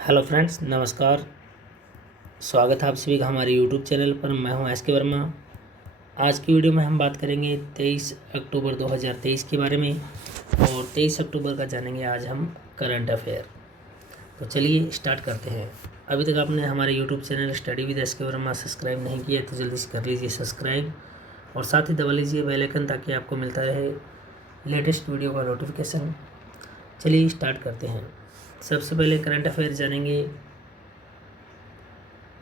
Hello friends, नमस्कार। स्वागत है आप सभी का हमारे यूट्यूब चैनल पर। मैं हूं एस के वर्मा। आज की वीडियो में हम बात करेंगे 23 अक्टूबर 2023 के बारे में, और 23 अक्टूबर का जानेंगे आज हम करंट अफेयर। तो चलिए स्टार्ट करते हैं। अभी तक आपने हमारे YouTube channel study with S के वर्मा सब्सक्राइब नहीं किया तो जल्दी से कर लीजिए सब्सक्राइब, और साथ ही दबा लीजिए बेल आइकन ताकि आपको मिलता रहे लेटेस्ट वीडियो का नोटिफिकेशन। चलिए स्टार्ट करते हैं। सबसे पहले करंट अफेयर जानेंगे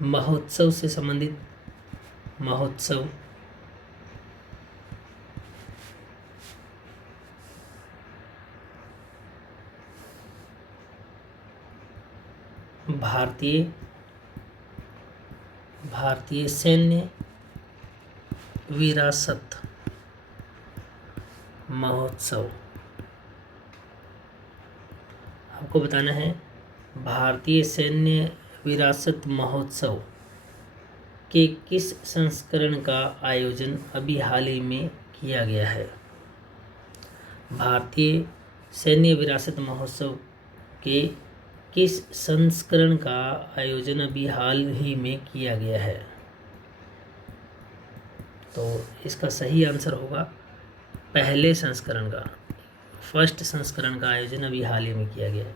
महोत्सव से संबंधित। महोत्सव भारतीय सैन्य विरासत महोत्सव। आपको बताना है भारतीय सैन्य विरासत महोत्सव के किस संस्करण का आयोजन अभी हाल ही में किया गया है। भारतीय सैन्य विरासत महोत्सव के किस संस्करण का आयोजन अभी हाल ही में किया गया है। तो इसका सही आंसर होगा पहले संस्करण का, फर्स्ट संस्करण का आयोजन अभी हाल ही में किया गया है।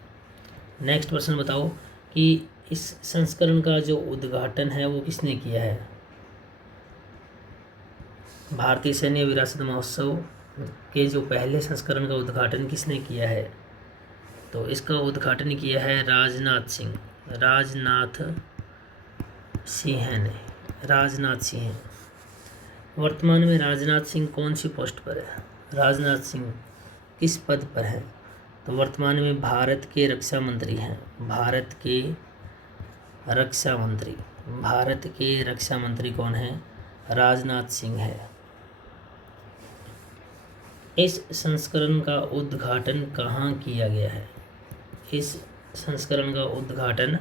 नेक्स्ट प्रश्न बताओ कि इस संस्करण का जो उद्घाटन है वो किसने किया है। भारतीय सैन्य विरासत महोत्सव के जो पहले संस्करण का उद्घाटन किसने किया है। तो इसका उद्घाटन किया है राजनाथ सिंह ने। राजनाथ सिंह। वर्तमान में राजनाथ सिंह कौन सी पोस्ट पर है। राजनाथ सिंह किस पद पर है। तो वर्तमान में भारत के रक्षा मंत्री हैं। भारत के रक्षा मंत्री कौन है। राजनाथ सिंह है। इस संस्करण का उद्घाटन कहाँ किया गया है। इस संस्करण का उद्घाटन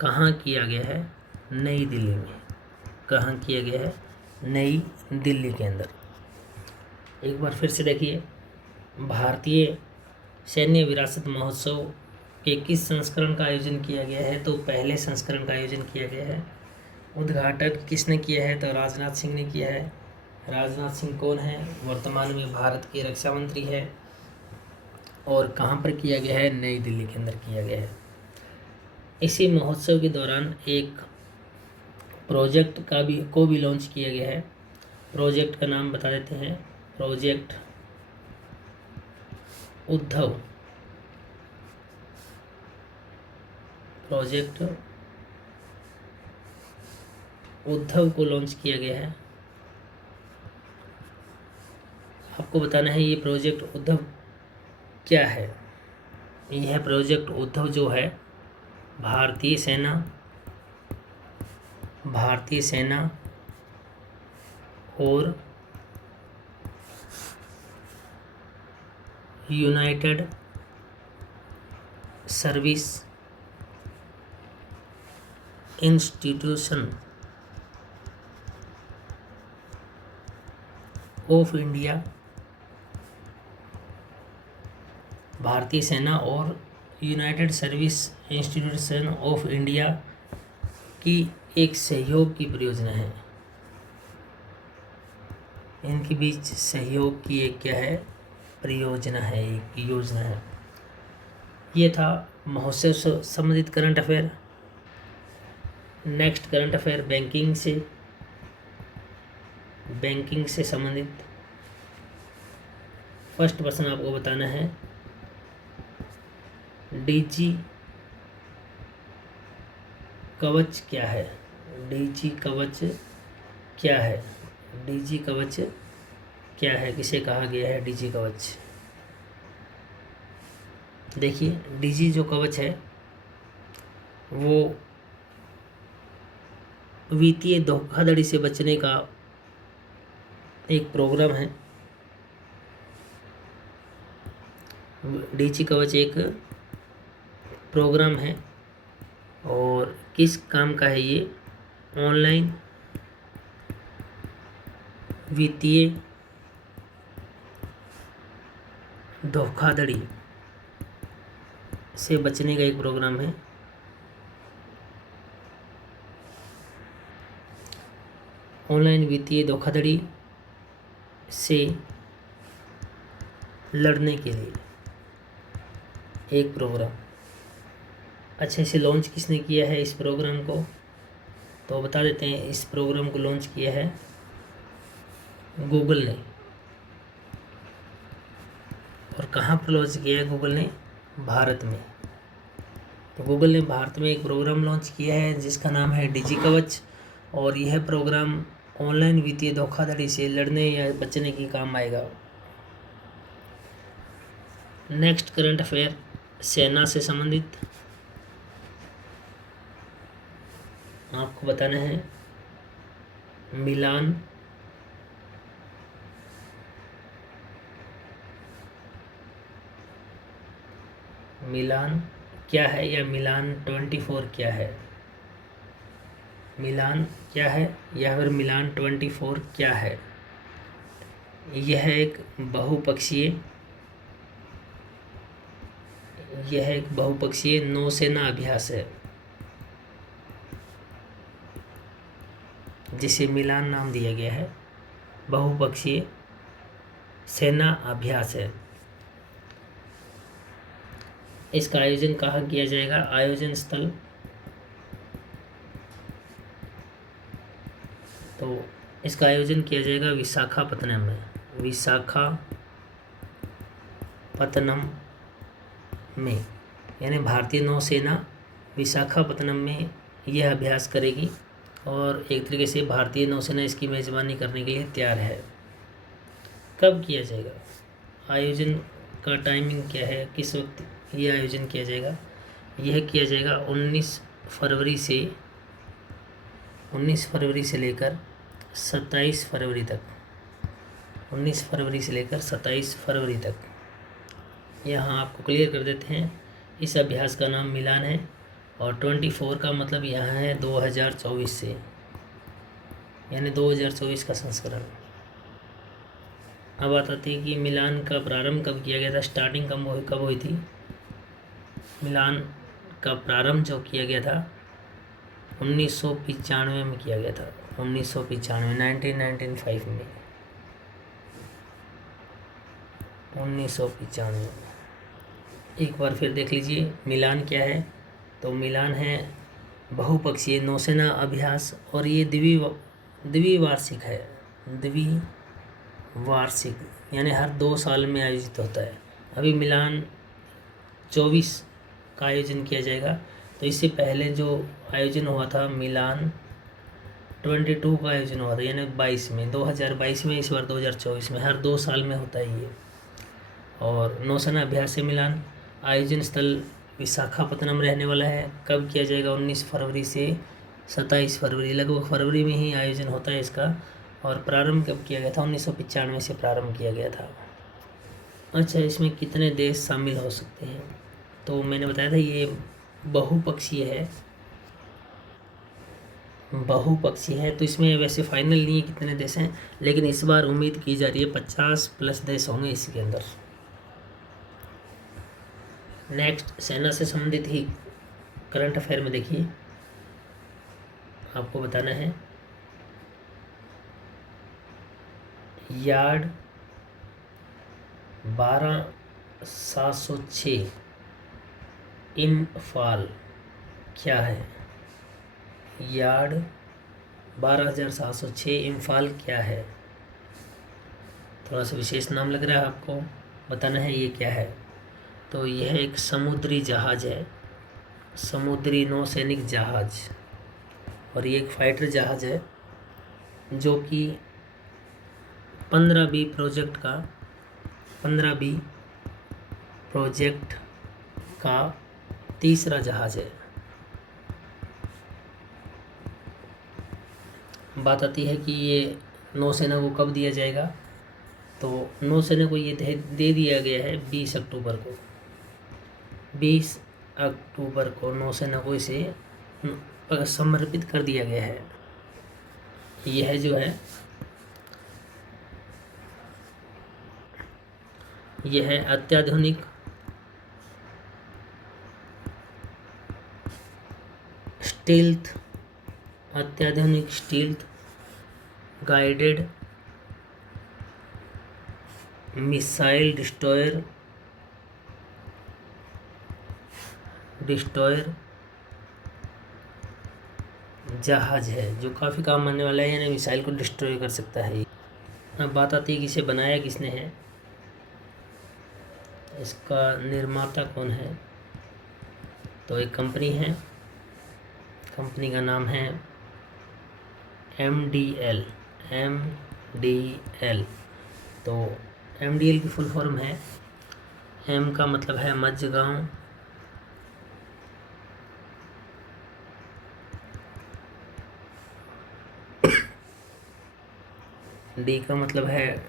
कहाँ किया गया है। नई दिल्ली में। कहाँ किया गया है। नई दिल्ली के अंदर। एक बार फिर से देखिए, भारतीय सैन्य विरासत महोत्सव के किस संस्करण का आयोजन किया गया है। तो पहले संस्करण का आयोजन किया गया है। उद्घाटन किसने किया है। तो राजनाथ सिंह ने किया है। राजनाथ सिंह कौन है। वर्तमान में भारत के रक्षा मंत्री है। और कहाँ पर किया गया है। नई दिल्ली के अंदर किया गया है। इसी महोत्सव के दौरान एक प्रोजेक्ट को भी लॉन्च किया गया है। प्रोजेक्ट का नाम बता देते हैं। प्रोजेक्ट उद्धव को लॉन्च किया गया है। आपको बताना है ये प्रोजेक्ट उद्धव क्या है। यह प्रोजेक्ट उद्धव जो है भारतीय सेना और United service institution of India. भारतीय सेना और United service institution of India की एक सहयोग की परियोजना है। इनके बीच सहयोग की एक क्या है। परियोजना है, एक योजना है। ये था महोत्सव से संबंधित current affair. Next current affair banking से संबंधित। फर्स्ट प्रश्न आपको बताना है डीजी कवच क्या है। डीजी कवच क्या है। डीजी कवच क्या है, किसे कहा गया है डीजी कवच। देखिए, डीजी जो कवच है वो वित्तीय धोखाधड़ी से बचने का एक प्रोग्राम है। डीजी कवच एक प्रोग्राम है। और किस काम का है ये। ऑनलाइन वित्तीय धोखाधड़ी से बचने का एक प्रोग्राम है। ऑनलाइन वित्तीय धोखाधड़ी से लड़ने के लिए एक प्रोग्राम। अच्छा, इसे लॉन्च किसने किया है इस प्रोग्राम को? तो बता देते हैं, इस प्रोग्राम को लॉन्च किया है गूगल ने। और कहाँ पर लॉन्च किया है गूगल ने? भारत में। तो गूगल ने भारत में एक प्रोग्राम लॉन्च किया है जिसका नाम है डिजी कवच। और यह प्रोग्राम ऑनलाइन वित्तीय धोखाधड़ी से लड़ने या बचने की काम आएगा। नेक्स्ट करंट अफेयर, सेना से संबंधित आपको बताना है। मिलान क्या है या मिलान 24 क्या है? मिलान क्या है या फिर मिलान 24 क्या है? यह एक बहुपक्षीय नौसेना अभ्यास है जिसे मिलान नाम दिया गया है। बहुपक्षीय सेना अभ्यास है। इसका आयोजन कहाँ किया जाएगा? आयोजन स्थल तो इसका आयोजन किया जाएगा विशाखापत्तनम में। विशाखापत्तनम में, यानी भारतीय नौसेना विशाखापत्तनम में यह अभ्यास करेगी और एक तरीके से भारतीय नौसेना इसकी मेज़बानी करने के लिए तैयार है। कब किया जाएगा? आयोजन का टाइमिंग क्या है? किस वक्त यह आयोजन किया जाएगा? यह किया जाएगा 19 फरवरी से लेकर 27 फरवरी तक। 19 फरवरी से लेकर 27 फरवरी तक। यहाँ आपको क्लियर कर देते हैं, इस अभ्यास का नाम मिलान है और 24 का मतलब यहाँ है 2024 से, यानी 2024 का संस्करण। अब बात आती है कि मिलान का प्रारंभ कब किया गया था, स्टार्टिंग कब हुई थी। मिलान का प्रारंभ जो किया गया था 1995 में किया गया था। 1995 में 1995। एक बार फिर देख लीजिए मिलान क्या है। तो मिलान है बहुपक्षीय नौसेना अभ्यास और ये द्विवार्षिक है। द्विवार्षिक यानी हर 2 साल में आयोजित होता है। अभी मिलान 24 का आयोजन किया जाएगा। तो इससे पहले जो आयोजन हुआ था मिलान 22 का आयोजन हुआ था, यानी 2022 में, इस बार 2024 में। हर 2 साल में होता है ये। और नौसेना अभ्यास से मिलान आयोजन स्थल विशाखापत्तनम रहने वाला है। कब किया जाएगा? 19 फरवरी से 27 फरवरी, लगभग फरवरी में ही आयोजन होता है इसका। और प्रारंभ कब किया गया था? 1995 से प्रारंभ किया गया था। अच्छा, इसमें कितने देश शामिल हो सकते हैं? तो मैंने बताया था ये बहुपक्षीय है। तो इसमें वैसे फाइनल नहीं है कितने देश हैं, लेकिन इस बार उम्मीद की जा रही है 50+ देश होंगे इसके अंदर। नेक्स्ट, सेना से संबंधित ही करंट अफेयर में देखिए, आपको बताना है यार्ड 12706 इम्फाल क्या है? यार्ड 12706 इम्फाल क्या है? थोड़ा सा विशेष नाम लग रहा है आपको, बताना है ये क्या है। तो यह एक समुद्री जहाज है, समुद्री नौसैनिक जहाज। और ये एक फाइटर जहाज है जो कि 15B प्रोजेक्ट का तीसरा जहाज है। बात आती है कि ये नौसेना को कब दिया जाएगा? तो नौसेना को ये दे दिया गया है 20 अक्टूबर को। 20 अक्टूबर को नौसेना को इसे समर्पित कर दिया गया है। यह जो है यह अत्याधुनिक स्टील्थ गाइडेड मिसाइल डिस्ट्रॉयर जहाज है, जो काफ़ी काम आने वाला है, यानी मिसाइल को डिस्ट्रॉय कर सकता है। अब बात आती है कि इसे बनाया किसने है, इसका निर्माता कौन है। तो एक कंपनी है, कंपनी का नाम है MDL। तो MDL की फुल फॉर्म है, M का मतलब है मझगांव, D का मतलब है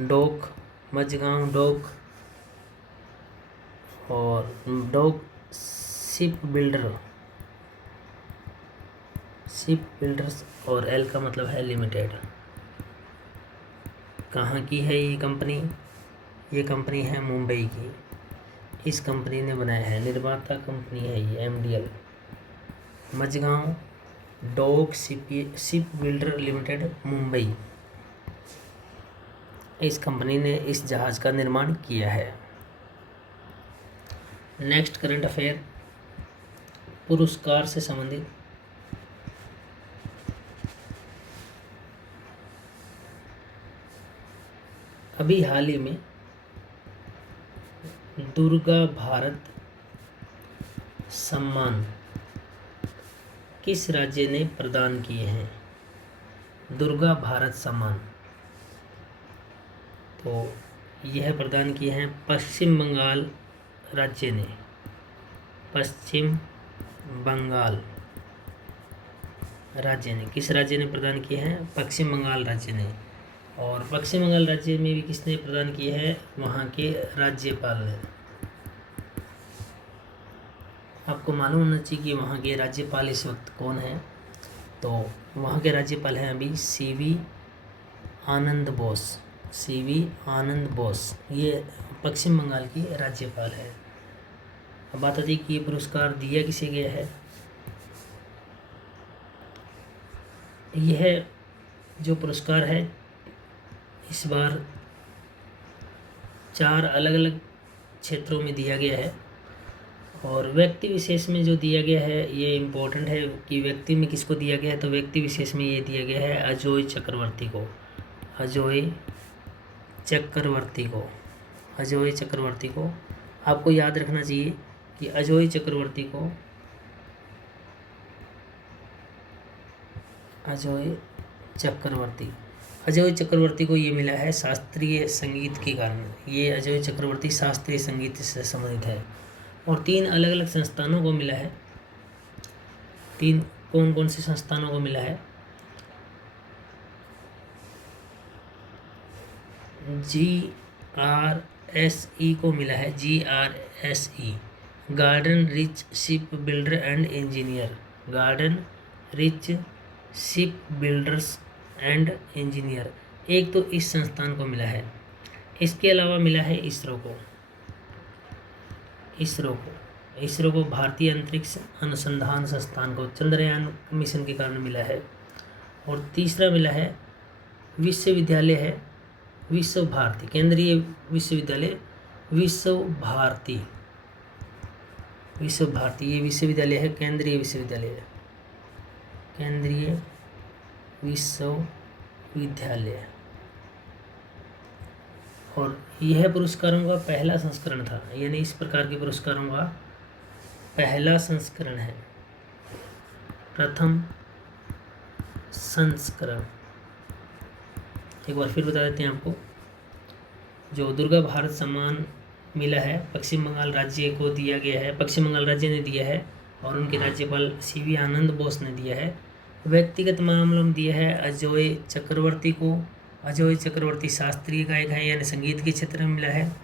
डोक, मझगांव डोक, और डोक शिप बिल्डर्स, और L का मतलब है लिमिटेड। कहाँ की है ये कंपनी? ये कंपनी है मुंबई की। इस कंपनी ने बनाया है, निर्माता कंपनी है ये MDL, मझगांव डोक शिप बिल्डर लिमिटेड, मुंबई। इस कंपनी ने इस जहाज़ का निर्माण किया है। नेक्स्ट करंट अफेयर, पुरस्कार से संबंधित। अभी हाल ही में दुर्गा भारत सम्मान किस राज्य ने प्रदान किए हैं? दुर्गा भारत सम्मान तो यह प्रदान किए हैं पश्चिम बंगाल राज्य ने। पश्चिम बंगाल राज्य ने, किस राज्य ने प्रदान किए हैं? पश्चिम बंगाल राज्य ने। और पश्चिम बंगाल राज्य में भी किसने प्रदान किए हैं? वहाँ के राज्यपाल ने। आपको मालूम होना चाहिए कि वहाँ के राज्यपाल इस वक्त कौन है। तो वहाँ के राज्यपाल हैं अभी CV आनंद बोस। ये पश्चिम बंगाल की राज्यपाल है। अब बात आती है कि ये पुरस्कार दिया किसे गया है। यह जो पुरस्कार है इस बार 4 अलग अलग क्षेत्रों में दिया गया है, और व्यक्ति विशेष में जो दिया गया है ये इम्पोर्टेंट है कि व्यक्ति में किसको दिया गया है। तो व्यक्ति विशेष में ये दिया गया है अजोय चक्रवर्ती को। आपको याद रखना चाहिए कि अजोय चक्रवर्ती को ये मिला है शास्त्रीय संगीत के कारण। ये अजोय चक्रवर्ती शास्त्रीय संगीत से संबंधित है। और 3 अलग अलग संस्थानों को मिला है। 3 कौन कौन से संस्थानों को मिला है? GRSE को मिला है, GRSE, garden rich ship builder and engineer. एक तो इस संस्थान को मिला है। इसके अलावा मिला है इसरो को भारतीय अंतरिक्ष अनुसंधान संस्थान को चंद्रयान मिशन के कारण मिला है। और तीसरा मिला है विश्व भारती, केंद्रीय विश्वविद्यालय विश्व भारती, ये विश्वविद्यालय है केंद्रीय विश्वविद्यालय। और यह पुरस्कारों का पहला संस्करण था, यानी इस प्रकार के पुरस्कारों का पहला संस्करण है, प्रथम संस्करण। एक बार फिर बता देते हैं आपको, जो दुर्गा भारत सम्मान मिला है पश्चिम बंगाल राज्य को दिया गया है, पश्चिम बंगाल राज्य ने दिया है, और उनके राज्यपाल CV आनंद बोस ने दिया है। व्यक्तिगत मामलों में दिया है अजोय चक्रवर्ती को। अजोय चक्रवर्ती शास्त्रीय गायक है, यानी संगीत के क्षेत्र में मिला है।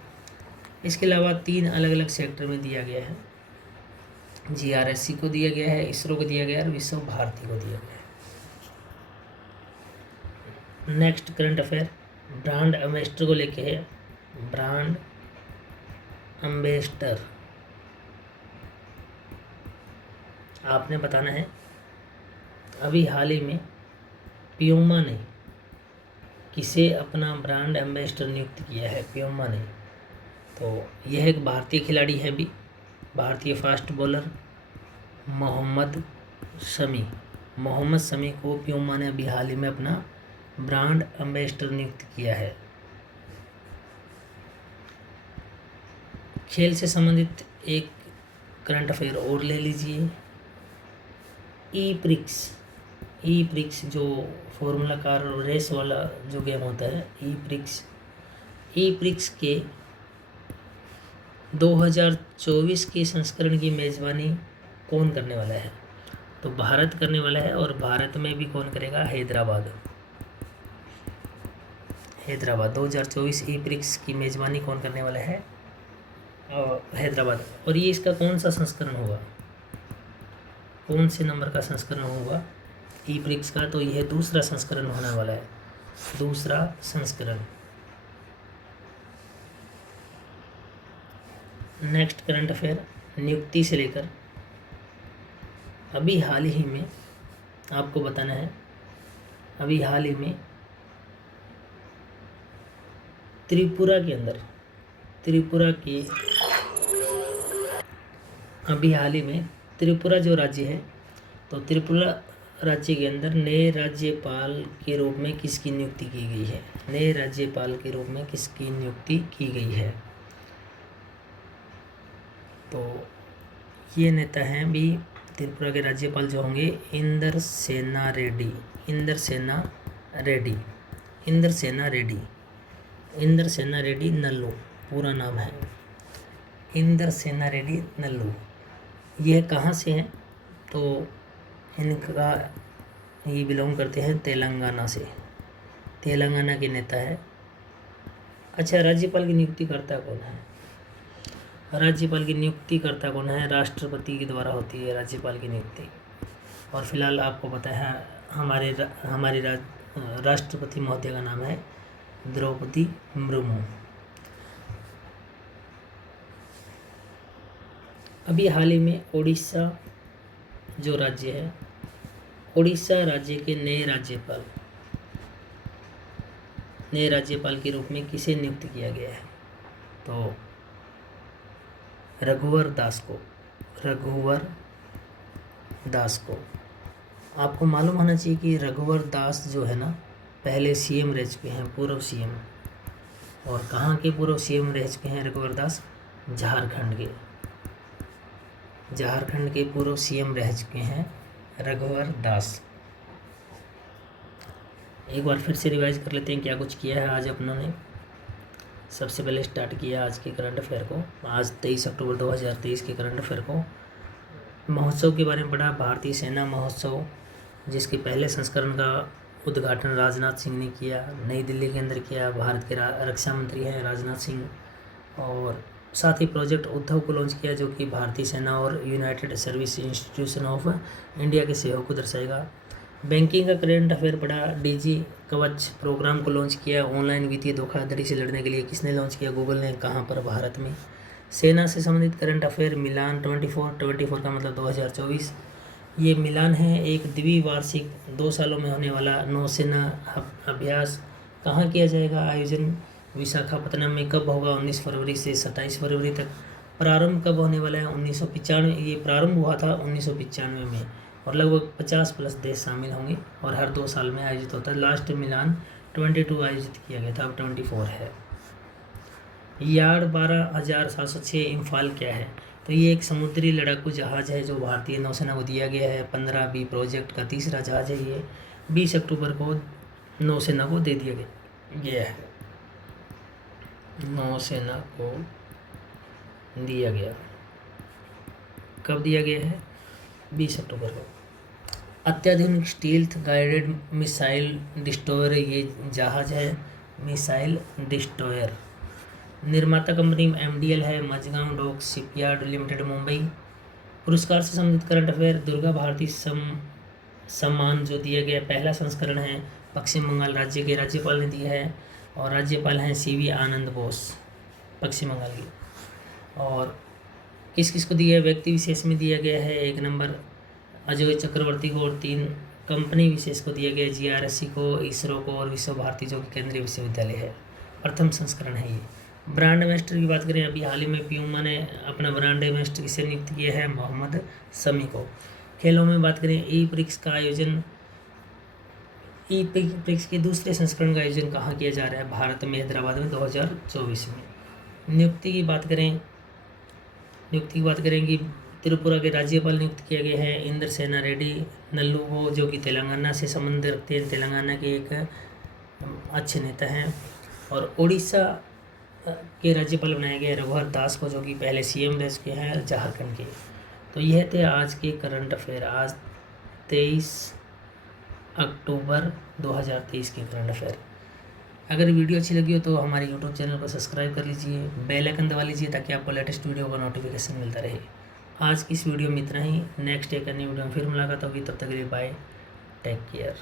इसके अलावा 3 अलग अलग सेक्टर में दिया गया है। GRSE को दिया गया है, इसरो को दिया गया है, और विश्व भारती को दिया गया है। Next current affair brand ambassador को लेके है। ब्रांड एम्बेसडर आपने बताना है। अभी हाल ही में प्यूमा ने किसे अपना ब्रांड एम्बेसडर नियुक्त किया है? प्यूमा ने। तो यह एक भारतीय खिलाड़ी है भी, भारतीय फास्ट बॉलर मोहम्मद शमी। मोहम्मद शमी को प्यूमा ने अभी हाल ही में अपना ब्रांड एम्बेसडर नियुक्त किया है। खेल से संबंधित एक करंट अफेयर और ले लीजिए। ई प्रिक्स जो फॉर्मूला कार रेस वाला जो गेम होता है, ई प्रिक्स के 2024 के संस्करण की मेज़बानी कौन करने वाला है? तो भारत करने वाला है, और भारत में भी कौन करेगा? हैदराबाद 2024 ई प्रिक्स की मेज़बानी कौन करने वाला है? हैदराबाद। और ये इसका कौन सा संस्करण होगा? कौन से नंबर का संस्करण होगा ई प्रिक्स का? तो यह दूसरा संस्करण होने वाला है, दूसरा संस्करण। नेक्स्ट करंट अफेयर, नियुक्ति से लेकर अभी हाल ही में आपको बताना है, अभी हाल ही में त्रिपुरा के अंदर, अभी हाल ही में त्रिपुरा जो राज्य है, तो त्रिपुरा राज्य के अंदर नए राज्यपाल के रूप में किसकी नियुक्ति की गई है? नए राज्यपाल के रूप में किसकी नियुक्ति की गई है? तो ये नेता हैं भी त्रिपुरा के राज्यपाल जो होंगे इंद्रसेना रेड्डी नल्लू पूरा नाम है, इंद्रसेना रेड्डी नल्लू। यह कहाँ से हैं? तो इनका ये बिलोंग करते हैं तेलंगाना से, तेलंगाना के नेता है। अच्छा, राज्यपाल की नियुक्ति करता कौन है? राज्यपाल की नियुक्ति करता कौन है? राष्ट्रपति के द्वारा होती है राज्यपाल की नियुक्ति। और फिलहाल आपको पता है हमारे राष्ट्रपति महोदय का नाम है द्रौपदी मुर्मू। अभी हाल ही में उड़ीसा जो राज्य है, उड़ीसा राज्य के नए राज्यपाल के रूप में किसे नियुक्त किया गया है? तो रघुवर दास को। आपको मालूम होना चाहिए कि रघुवर दास जो है ना, पहले सीएम रह चुके हैं, पूर्व सीएम। और कहाँ के पूर्व सीएम रह चुके हैं रघुवर दास? झारखंड के पूर्व सीएम रह चुके हैं रघुवर दास। एक बार फिर से रिवाइज कर लेते हैं क्या कुछ किया है आज अपनों ने। सबसे पहले स्टार्ट किया आज के करंट अफेयर को, आज 23 अक्टूबर 2023 के करंट अफेयर को। महोत्सव के बारे में पढ़ा, भारतीय सेना महोत्सव, जिसके पहले संस्करण का उद्घाटन राजनाथ सिंह ने किया, नई दिल्ली के अंदर किया। भारत के रक्षा मंत्री हैं राजनाथ सिंह। और साथ ही प्रोजेक्ट उद्धव को लॉन्च किया, जो कि भारतीय सेना और United service institution of India के सहयोग को दर्शाएगा। बैंकिंग का करंट अफेयर पढ़ा, डीजी कवच प्रोग्राम को लॉन्च किया। ऑनलाइन वित्तीय धोखाधड़ी से लड़ने के लिए किसने लॉन्च किया? गूगल ने। कहाँ पर? भारत में। सेना से संबंधित करंट अफेयर, मिलान 24 का मतलब 2024। ये मिलान है एक द्विवार्षिक 2 सालों में होने वाला नौसेना अभ्यास। कहाँ किया जाएगा आयोजन? विशाखापत्तनम में। कब होगा? 19 फरवरी से 27 फरवरी तक। प्रारंभ कब होने वाला है? 1995। ये प्रारंभ हुआ था 1995 में, और लगभग 50+ देश शामिल होंगे, और हर 2 साल में आयोजित होता है। लास्ट मिलान 22 आयोजित किया गया था, अब 24 है। यार्ड 12,706 इम्फाल क्या है? तो ये एक समुद्री लड़ाकू जहाज़ है जो भारतीय नौसेना को दिया गया है। 15B प्रोजेक्ट का तीसरा जहाज़ है ये। 20 अक्टूबर को नौसेना को दे दिया गया है, नौसेना को दिया गया। कब दिया गया है? 20 अक्टूबर को। अत्याधुनिक स्टील्थ गाइडेड मिसाइल डिस्ट्रॉयर ये जहाज़ है, मिसाइल डिस्ट्रॉयर। निर्माता कंपनी MDL है, Mazagon dock shipyard limited, Mumbai. पुरस्कार से संबंधित करंट अफेयर, दुर्गा भारती सम्मान जो दिया गया पहला संस्करण है, पश्चिम बंगाल राज्य के राज्यपाल ने दिया है, और राज्यपाल हैं CV आनंद बोस, पश्चिम बंगाल की। और किस किस को दिया है? व्यक्ति विशेष में दिया गया है। 1 नंबर अजय चक्रवर्ती को, और 3 कंपनी विशेष को दिया गया, GRSC को, इसरो को और विश्व भारती जो कि केंद्रीय विश्वविद्यालय है। प्रथम संस्करण है ये। ब्रांड एम्बेसडर की बात करें, अभी हाल ही में प्यूमा ने अपना ब्रांड एम्बेसडर किसे नियुक्त किया है? मोहम्मद शमी को। खेलों में बात करें, ई प्रिक्स के दूसरे संस्करण का आयोजन कहाँ किया जा रहा है? भारत में, हैदराबाद में 2024 में। नियुक्ति की बात करें कि त्रिपुरा के राज्यपाल नियुक्त किए गए हैं इंद्र सेना रेड्डी नल्लू को, जो कि तेलंगाना से संबंध रखते हैं, तेलंगाना के एक अच्छे नेता हैं। और उड़ीसा के राज्यपाल बनाए गए रघुवर दास को, जो कि पहले CM रह चुके हैं झारखंड के। तो यह थे आज के करंट अफेयर, आज 23 अक्टूबर 2023 के करंट अफेयर। अगर वीडियो अच्छी लगी हो तो हमारे YouTube चैनल को सब्सक्राइब कर लीजिए, बेल आइकन दबा लीजिए ताकि आपको लेटेस्ट वीडियो का नोटिफिकेशन मिलता रहे। आज की इस वीडियो में इतना ही। नेक्स्ट एक अन्य वीडियो में फिर मुलाकात होगी, तब तक के लिए बाय, टेक केयर।